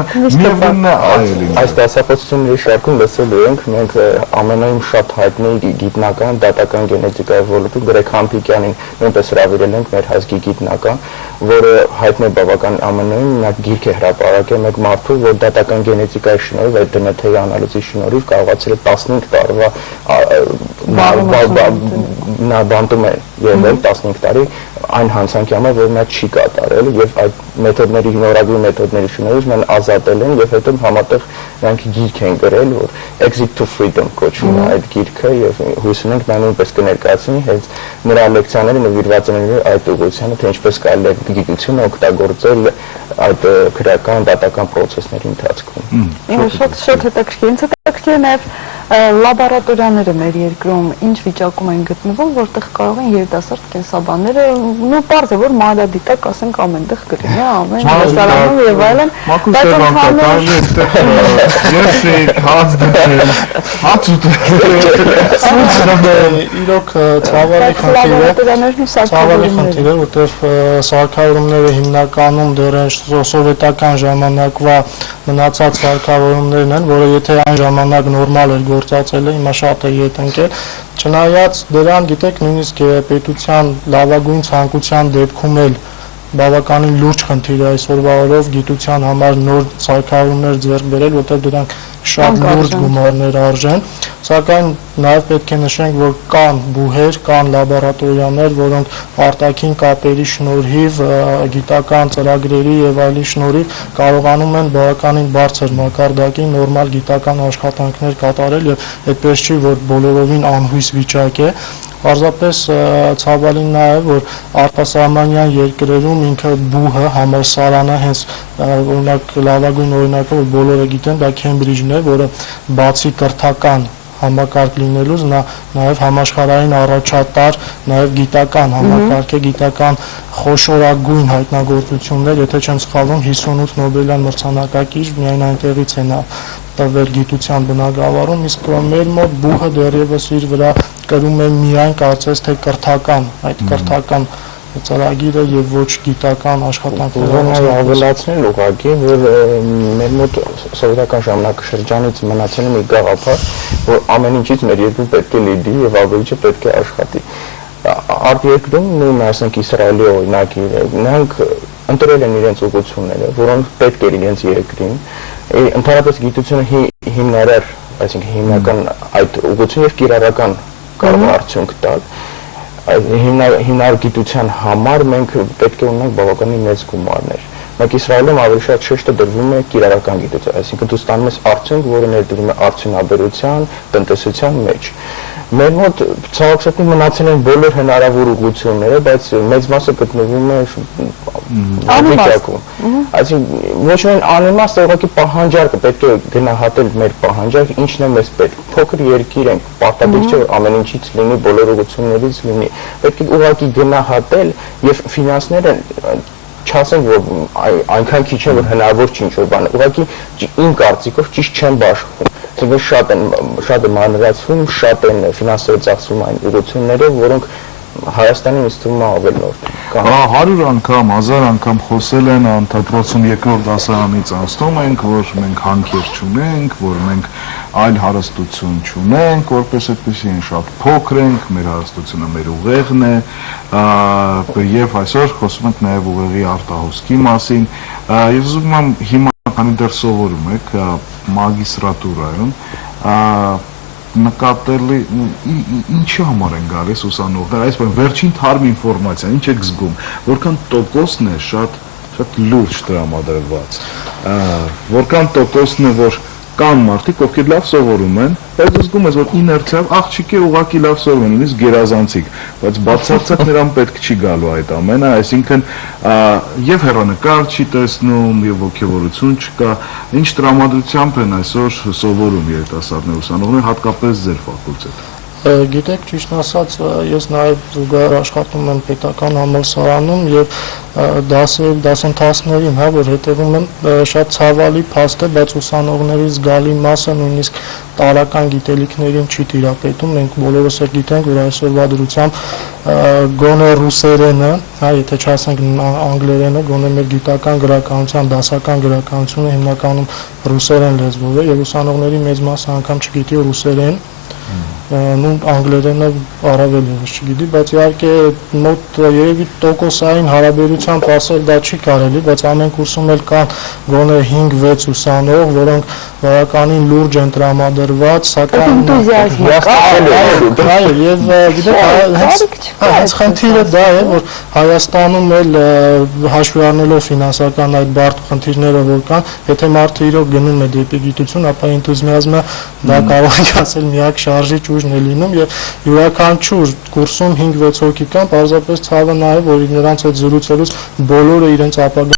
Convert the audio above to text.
Երևանը միևնույնն է այլ։ Այս դասախոսությունների շարքում լսելու ենք մենք ամենայում շատ հայտնի գիտնական դատական գենետիկայի ոլորտում Գրեգ Համբիկյանին նույնպես հրավիրել ենք մեր հայազգի գիտնական, որը հայտնի է բավական ԱՄՆ-ում, նա գիրք է հրապարակել մեկ մարդու, որ դատական գենետիկայի շնորհիվ այդ DNT անալիզի շնորհիվ կարողացել է 15 տարվա նա բանտում է եղել 15 տարի այն հանցանքի համար, որ նա չի կատարել եւ այդ մեթոդների նորագույն մեթոդների շնորհիվ նրան ազատել են եւ հետո համատեղ նրանք գիրք են գրել, որ Exit to Freedom կոչվում է այդ գիրքը եւ հույս ունենք նա նույնպես կներկայացնի հենց նրա լեկցիաները նվիրված են այդ ուղղությանը, թե ինչպես կարելի է գիտությունը օգտագործել այդ քրեական դատական process-ների ընթացքում։ Շատ հետաքրքիր, ինձ հետաքրքիր է նաեւ լաբորատորիաները մեր երկրում ինչ վիճակում են գտնվում, որտեղ կարող են երիտասարդ կենսաբանները, նո պարզ է, որ մանրադիտակ ասենք ամենտեղ գրին, ամեն ռեստորանում եւ այլն, բայց իրոք ցավալի խնդիր է, որտեղ սարքավորումները հիմնականում դեռ սովետական ժամանակվա մնացած սարքավորումներն են, որը եթե այն ժամանակ նորմալ էր գործածել է, հիմա շատ է ետ ընկել, չնայած դրան գիտեք նույնիսկ պետության լավագույն ցանկության դեպքում էլ բավականին լուրջ խնդիր է այսօրվա օրով գիտության համար նոր սարքավորումներ ձեռք բերել, որտեղ դրանք շատ լուրջ գումարներ արժեն, սակայն նաև պետք է նշենք, որ կան բուհեր, կան լաբորատորիաներ, որոնք արտաքին կապերի շնորհիվ, գիտական ծրագրերի եւ այլի շնորհիվ կարողանում են բավականին բարձր մակարդակի նորմալ գիտական աշխատանքներ կատարել եւ այդպես չի, որ բոլորովին անհույս վիճակ է։ Պարզապես ցավալին նա է, որ արտասահմանյան երկրերում ինքը բուհը, համալսարանը, հենց օրինակ լավագույն օրինակը, որ բոլորը գիտեն, դա Քեմբրիջն է, որը բացի կրթական համակարգ լինելուց նա նաև համաշխարհային առաջատար, նաև գիտական համակարգ է, գիտական խոշորագույն հայտնագործություններ, եթե չեմ սխալվում 58 Նոբելյան մրցանակակիր միայն այնտեղից է նա տվել գիտության բնագավառում, իսկ մեր մոտ բուհը դեռևս իր վրա կրում է միայն կարծես թե կրթական, այդ կրթական ծրագիրը եւ ոչ գիտական աշխատանքները ավելացնել ուղղակի, որ մեր մոտ սովետական ժամանակաշրջանից մնացել է մի գաղափար, որ ամեն ինչից մեր երկրում պետք է լիդի եւ ավելիչը պետք է աշխատի։ Արտերկրում նույն ասենք Իսրայելի օրինակի նրանք ընտրել են իրենց ուղղությունները, որոնք պետք էր իրենց երկրին, ընդհանրապես գիտությունը հիմնարար, այսինքն հիմնական այդ ուղղություն եւ կիրառական կարող է արդյունք տալ։ Հիմնարար գիտության համար մենք պետք է ունենանք բավականին մեծ գումարներ։ Մենք Իսրայելում ավելի շատ շեշտը դրվում է կիրառական գիտության, այսինքն դու ստանում ես արդյունք, որը ներդրում է արդյունաբերության, տնտեսության մեջ։ Մեր մոտ ցավոք մնացել են բոլոր հնարավոր ուղղությունները, բայց մեծ մասը գտնվում է վիճակում։ Այսինքն ոչ միայն անիմաստ, ուղղակի պահանջարկը պետք է գնահատել մեր պահանջարկը, ինչն է մեզ պետք։ Փոքր երկիր ենք, պարտադիր չէ որ ամեն ինչից լինի, բոլոր ուղղություններից լինի։ Պետք է ուղղակի գնահատել եւ ֆինանսները չասեմ, որ այնքան քիչ է, որ հնարավոր չի ինչ-որ բան։ Ուղղակի իմ կարծիքով ճիշտ չեն բաշխվում։ Շատ է մանրացվում, շատ են ֆինանսերը ծախսվում այն ուղղությունները, որոնք Հայաստանի ինձ թվում է ավելորդ։ 100 անգամ, 1000 անգամ խոսել են անդրադառնում երկրորդ դասարանից անցնում ենք, որ մենք հանքեր չունենք, որ մենք այլ հարստություն չունենք, որպես այդպեսի են շատ փոքր ենք, մեր հարստությունը մեր ուղեղն է, եւ այսօր խոսում ենք նաեւ ուղեղի արտահոսքի մասին։ Ես ուզում եմ հիմա քանի դեռ սովորում եք մագիստրատուրայում նկատելի ինչի համար են գալիս ուսանողներ, այսպես վերջին թարմ ինֆորմացիան, ինչ եք զգում, որքան տոկոսն է շատ լուրջ տրամադրված, որքան տոկոսն է, որ կան մարդիկ, ովքեր լավ սովորում են, բայց զգում ես, որ իներցիայով աղջիկը ուղղակի լավ սովորում են, նույնիսկ գերազանցիկ, բայց բացարձակ նրան պետք չի գալու այդ ամենը, այսինքն եւ հեռանկար չի տեսնում, եւ ոգևորություն չկա, ինչ տրամադրությամբ են այսօր սովորում երիտասարդներ ուսանողներ, հատկապես ձեր ֆակուլտետը։ Գիտեք, ճիշտ ասած, ես նաև զուգահեռ աշխատում եմ պետական համալսարանում եւ դասընթացներին, հա, որ հետևում եմ, շատ ցավալի փաստ է, բայց ուսանողների զգալի մասը նույնիսկ տարական գիտելիքներին չի տիրապետում։ Մենք բոլորս էլ գիտենք, որ այսօրվա դրությամբ գոնե ռուսերենը, հա, եթե չասենք անգլերենը, գոնե մեր գիտական գրականության, դասական գրականությունը հիմնականում ռուսերեն լեզվով է եւ ուսանողների մեծ մասը անգամ չգիտի ռուսերեն, նույն անգլերենը առավել ևս չգիտի, բայց իհարկե մոտ երևի տոկոսային հարաբերությամբ ասել դա չի կարելի, բայց ամեն կուրսում էլ կան գոնե 5-6 ուսանող, որոնք բավականին լուրջ են տրամադրված, սակայն այո, եւ գիտեք, հենց խնդիրը դա է, որ Հայաստանում էլ հաշվի առնելով ֆինանսական այդ բարդ խնդիրները որ կան, եթե մարդը իրոք գնում է դեպի գիտություն, ապա էնտուզիազմը դա կարող ենք ասել միակ շարժիչ ուժն է լինում եւ յուրաքանչյուր կուրսում 5-6 հոգի կան, պարզապես ցավը նա է, որ նրանց հետ զրուցելուց բոլորը իրենց ապագա